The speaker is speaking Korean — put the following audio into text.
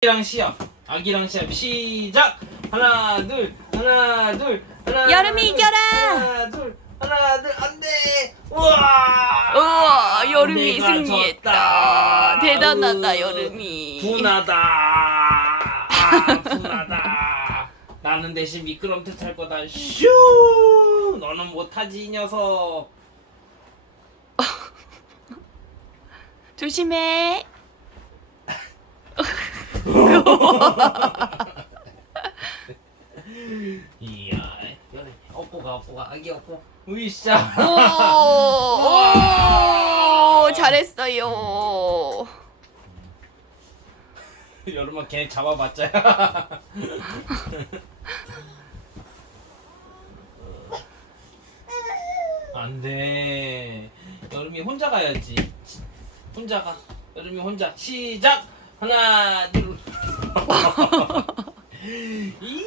아기랑 시합 아기랑 시합 시작! 하나 둘 하나 둘 하나 여름이 둘, 이겨라! 하나 둘 하나 둘 안돼! 우와! 우와 여름이 내가 승리했다. 졌다. 대단하다 으, 여름이. 분하다. 아, 분하다. 나는 대신 미끄럼틀 탈 거다. 슈! 너는 못하지 이 녀석. 조심해 이야 여름 업고 가 업고 가. 아기 업고 으쌰 오, 오 잘했어요. 여름아 걔 잡아봤자 안 돼. 여름이 혼자 가야지. 혼자 가. 여름이 혼자. 시작 하나 둘. 이,